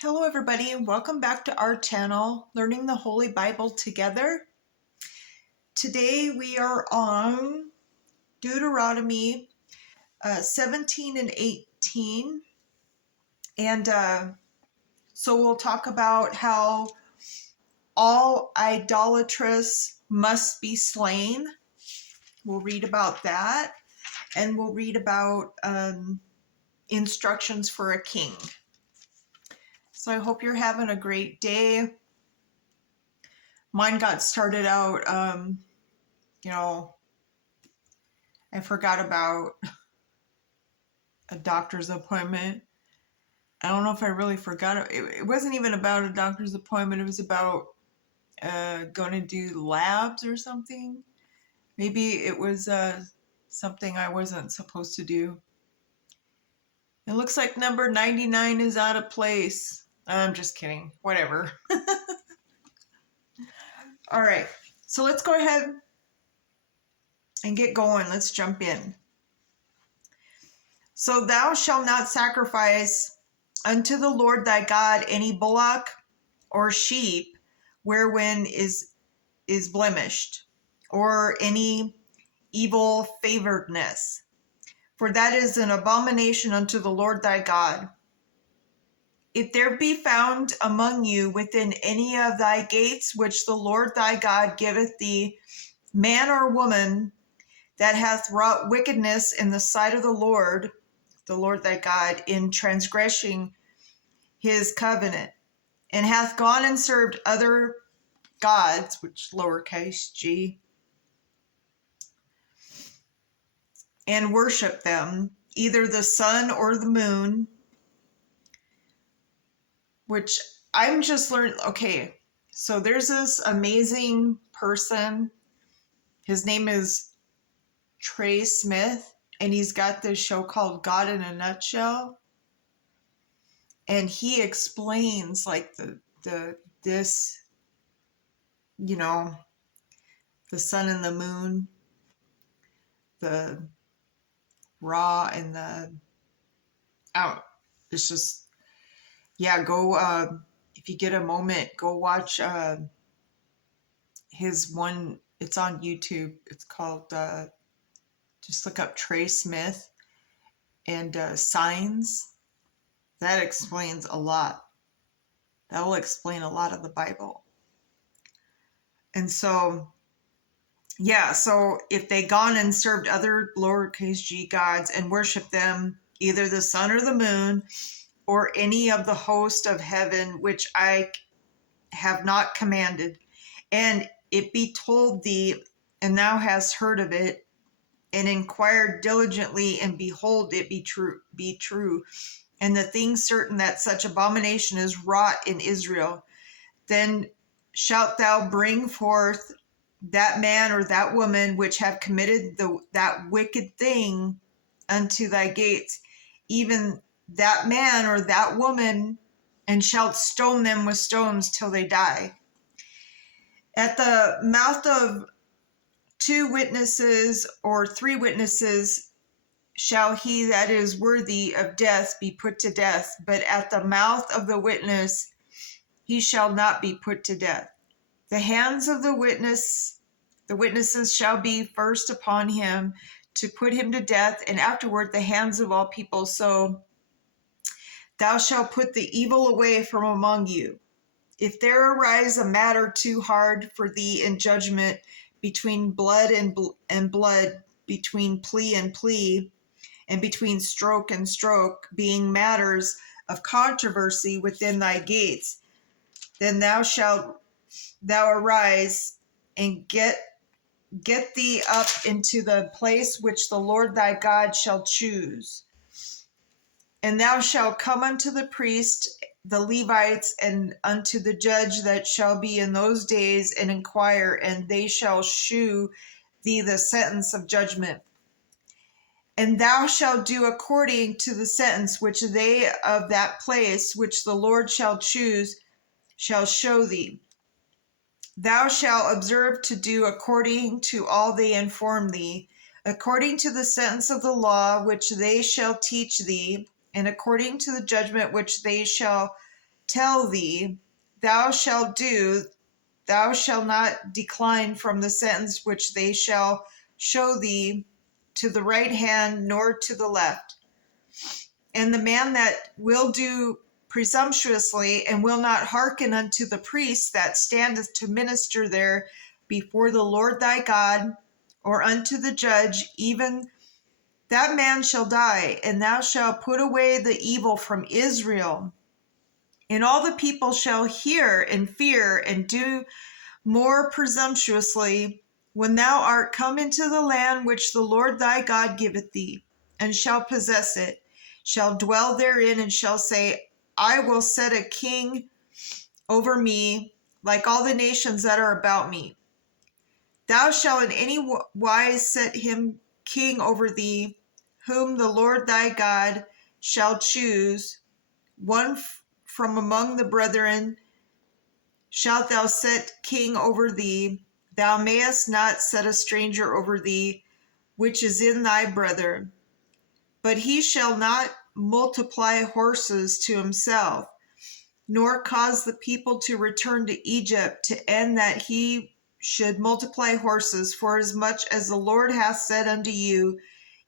Hello everybody and welcome back to our channel, Learning the Holy Bible Together. Today we are on Deuteronomy 17 and 18. And so we'll talk about how all idolatrous must be slain. We'll read about that, and we'll read about instructions for a king. So I hope you're having a great day. Mine got started out, I forgot about a doctor's appointment. I don't know if I really forgot. It wasn't even about a doctor's appointment. It was about going to do labs or something. Maybe it was something I wasn't supposed to do. It looks like number 99 is out of place. I'm just kidding. Whatever. All right. So let's go ahead and get going. Let's jump in. So thou shalt not sacrifice unto the Lord thy God any bullock or sheep wherein is blemished, or any evil favoredness, for that is an abomination unto the Lord thy God. If there be found among you within any of thy gates which the Lord thy God giveth thee, man or woman that hath wrought wickedness in the sight of the Lord thy God, in transgressing his covenant, and hath gone and served other gods, which lowercase g, and worship them, either the sun or the moon, which I'm just learning. Okay, so there's this amazing person. His name is Trey Smith, and he's got this show called God in a Nutshell. And he explains like this, the sun and the moon, the raw and the out. It's just, yeah, go, if you get a moment, go watch his one. It's on YouTube. It's called, just look up Trey Smith and Signs. That explains a lot. That will explain a lot of the Bible. And so, yeah, so if they gone and served other lowercase g gods and worshiped them, either the sun or the moon, or any of the host of heaven, which I have not commanded, and it be told thee, and thou hast heard of it, and inquired diligently, and behold, it be true, and the thing certain that such abomination is wrought in Israel, then shalt thou bring forth that man or that woman which have committed that wicked thing unto thy gates, even that man or that woman, and shalt stone them with stones till they die. At the mouth of 2 witnesses or 3 witnesses shall he that is worthy of death be put to death, but at the mouth of the witness he shall not be put to death. The hands of the witnesses shall be first upon him to put him to death, and afterward the hands of all people. So thou shalt put the evil away from among you. If there arise a matter too hard for thee in judgment, between blood and blood, between plea and plea, and between stroke and stroke, being matters of controversy within thy gates, then thou shalt arise and get thee up into the place which the Lord thy God shall choose. And thou shalt come unto the priest, the Levites, and unto the judge that shall be in those days, and inquire, and they shall shew thee the sentence of judgment. And thou shalt do according to the sentence which they of that place which the Lord shall choose shall show thee. Thou shalt observe to do according to all they inform thee, according to the sentence of the law which they shall teach thee, and according to the judgment which they shall tell thee, thou shalt do, thou shalt not decline from the sentence which they shall show thee to the right hand nor to the left. And the man that will do presumptuously and will not hearken unto the priest that standeth to minister there before the Lord thy God, or unto the judge, even that man shall die, and thou shalt put away the evil from Israel. And all the people shall hear and fear and do more presumptuously when thou art come into the land which the Lord thy God giveth thee, and shall possess it, shall dwell therein, and shall say, I will set a king over me, like all the nations that are about me. Thou shalt in any wise set him king over thee, whom the Lord thy God shall choose, one from among the brethren shalt thou set king over thee. Thou mayest not set a stranger over thee, which is in thy brethren. But he shall not multiply horses to himself, nor cause the people to return to Egypt, to end that he should multiply horses. For as much as the Lord hath said unto you,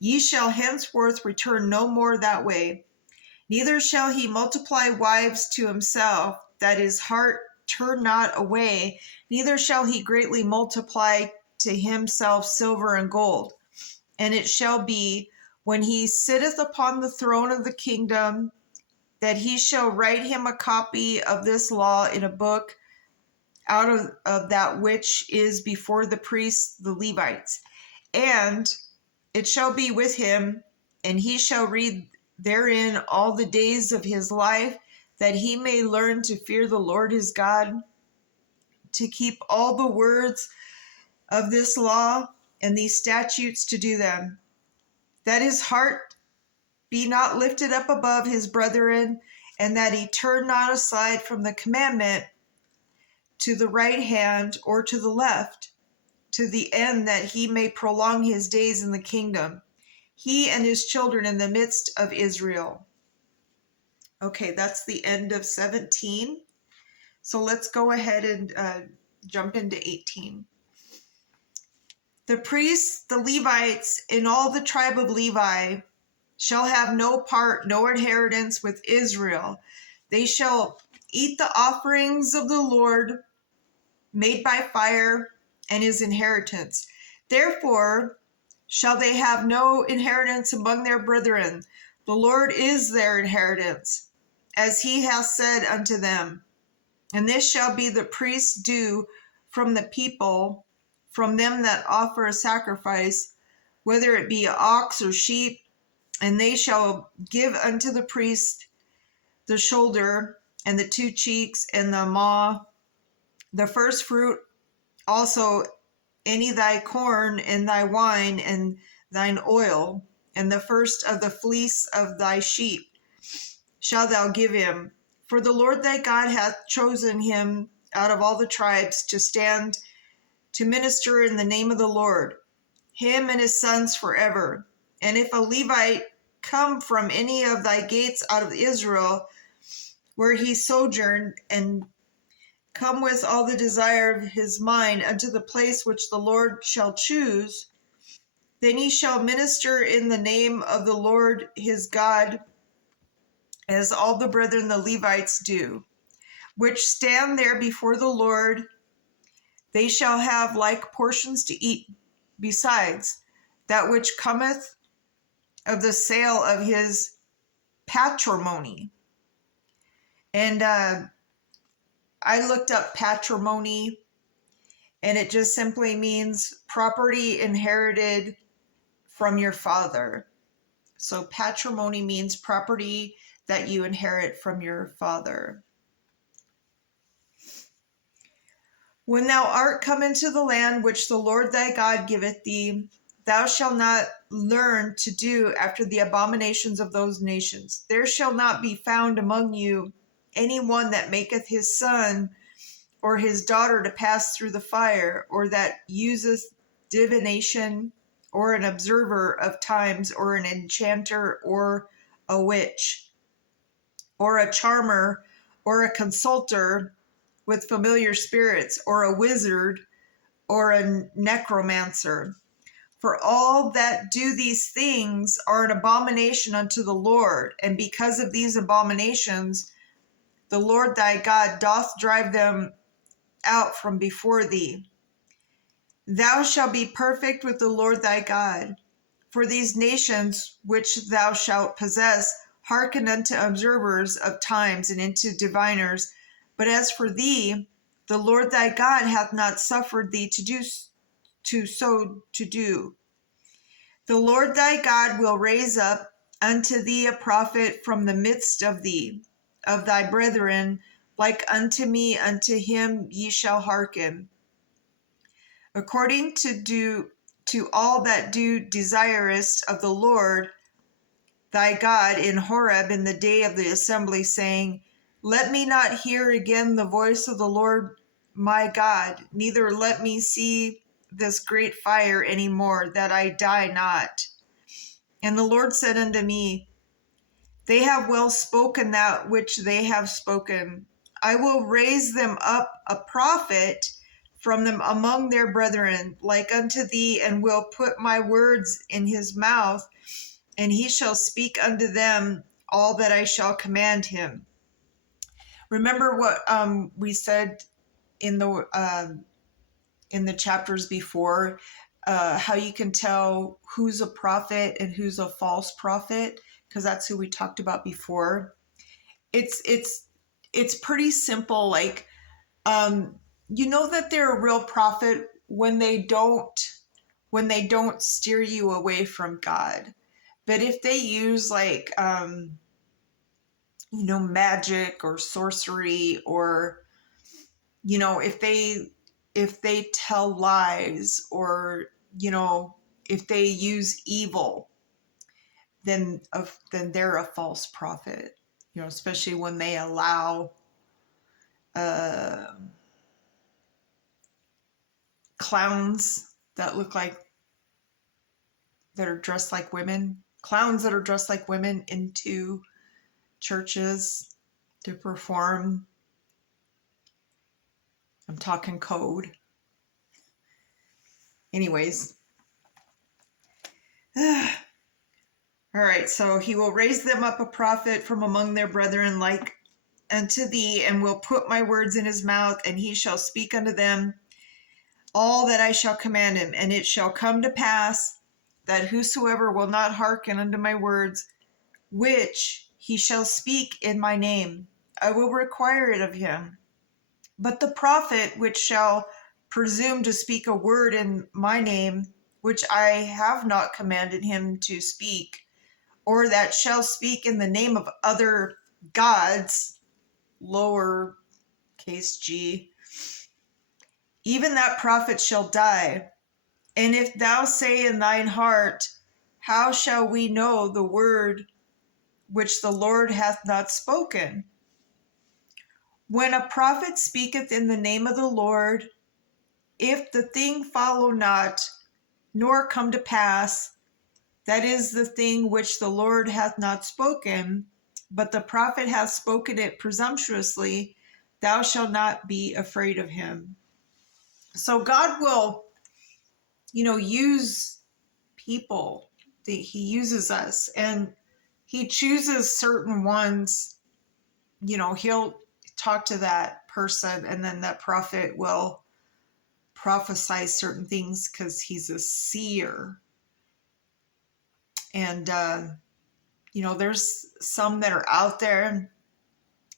ye shall henceforth return no more that way. Neither shall he multiply wives to himself, that his heart turn not away, neither shall he greatly multiply to himself silver and gold. And it shall be, when he sitteth upon the throne of the kingdom, that he shall write him a copy of this law in a book out of that which is before the priests, the Levites. And it shall be with him, and he shall read therein all the days of his life, that he may learn to fear the Lord his God, to keep all the words of this law and these statutes to do them, that his heart be not lifted up above his brethren, and that he turn not aside from the commandment to the right hand or to the left, to the end that he may prolong his days in the kingdom, he and his children in the midst of Israel. Okay, that's the end of 17. So let's go ahead and jump into 18. The priests, the Levites, and all the tribe of Levi shall have no part, no inheritance with Israel. They shall eat the offerings of the Lord made by fire and his inheritance. Therefore shall they have no inheritance among their brethren. The Lord is their inheritance, as he hath said unto them. And this shall be the priest's due from the people, from them that offer a sacrifice, whether it be ox or sheep, and they shall give unto the priest the shoulder, and the two cheeks, and the maw, the first fruit, also any thy corn, and thy wine, and thine oil, and the first of the fleece of thy sheep shalt thou give him. For the Lord thy God hath chosen him out of all the tribes to stand to minister in the name of the Lord, him and his sons forever. And if a Levite come from any of thy gates out of Israel, where he sojourned, and come with all the desire of his mind unto the place which the Lord shall choose, then he shall minister in the name of the Lord his God, as all the brethren the Levites do, which stand there before the Lord. They shall have like portions to eat, besides that which cometh of the sale of his patrimony. And I looked up patrimony, and it just simply means property inherited from your father. So patrimony means property that you inherit from your father. When thou art come into the land which the Lord thy God giveth thee, thou shalt not learn to do after the abominations of those nations. There shall not be found among you any one that maketh his son or his daughter to pass through the fire, or that useth divination, or an observer of times, or an enchanter, or a witch, or a charmer, or a consulter with familiar spirits, or a wizard, or a necromancer. For all that do these things are an abomination unto the Lord, and because of these abominations, the Lord thy God doth drive them out from before thee. Thou shalt be perfect with the Lord thy God. For these nations which thou shalt possess hearken unto observers of times and unto diviners. But as for thee, the Lord thy God hath not suffered thee to do. The Lord thy God will raise up unto thee a prophet from the midst of thee, of thy brethren, like unto me, unto him ye shall hearken. According to all that do desirest of the Lord thy God in Horeb in the day of the assembly, saying, Let me not hear again the voice of the Lord my God, neither let me see this great fire any more, that I die not. And the Lord said unto me, They have well spoken that which they have spoken. I will raise them up a prophet from them among their brethren, like unto thee, and will put my words in his mouth, and he shall speak unto them all that I shall command him. Remember what we said in the chapters before, how you can tell who's a prophet and who's a false prophet, because that's who we talked about before. It's pretty simple. Like, you know that they're a real prophet when they don't steer you away from God. But if they use like magic or sorcery, or if they tell lies, or if they use evil, then they're a false prophet. Especially when they allow clowns that are dressed like women, into churches to perform. I'm talking code. Anyways. All right, so he will raise them up a prophet from among their brethren, like unto thee, and will put my words in his mouth, and he shall speak unto them all that I shall command him. And it shall come to pass that whosoever will not hearken unto my words, which he shall speak in my name, I will require it of him. But the prophet which shall presume to speak a word in my name, which I have not commanded him to speak, or that shall speak in the name of other gods, lower case g, even that prophet shall die. And if thou say in thine heart, How shall we know the word which the Lord hath not spoken? When a prophet speaketh in the name of the Lord, if the thing follow not, nor come to pass, that is the thing which the Lord hath not spoken, but the prophet hath spoken it presumptuously, thou shalt not be afraid of him. So God will, use people. He uses us, and he chooses certain ones. He'll talk to that person, and then that prophet will prophesy certain things because he's a seer. And, there's some that are out there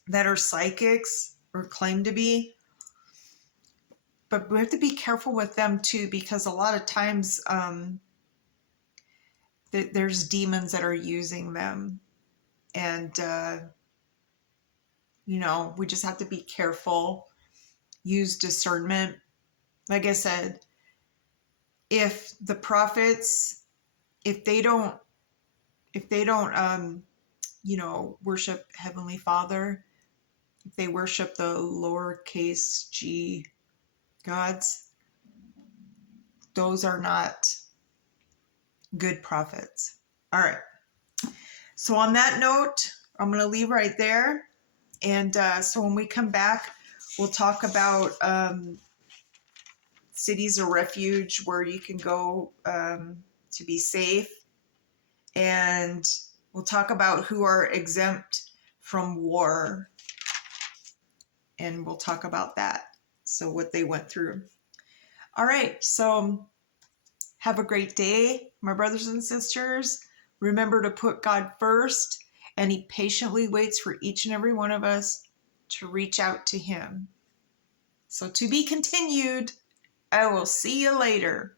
that are psychics or claim to be. But we have to be careful with them too, because a lot of times there's demons that are using them. And, we just have to be careful, use discernment. Like I said, if the prophets, if they don't, worship Heavenly Father, if they worship the lowercase g gods, those are not good prophets. All right. So on that note, I'm going to leave right there. And so when we come back, we'll talk about cities of refuge where you can go to be safe. And we'll talk about who are exempt from war. And we'll talk about that. So what they went through. All right. So have a great day, my brothers and sisters. Remember to put God first, and He patiently waits for each and every one of us to reach out to Him. So to be continued. I will see you later.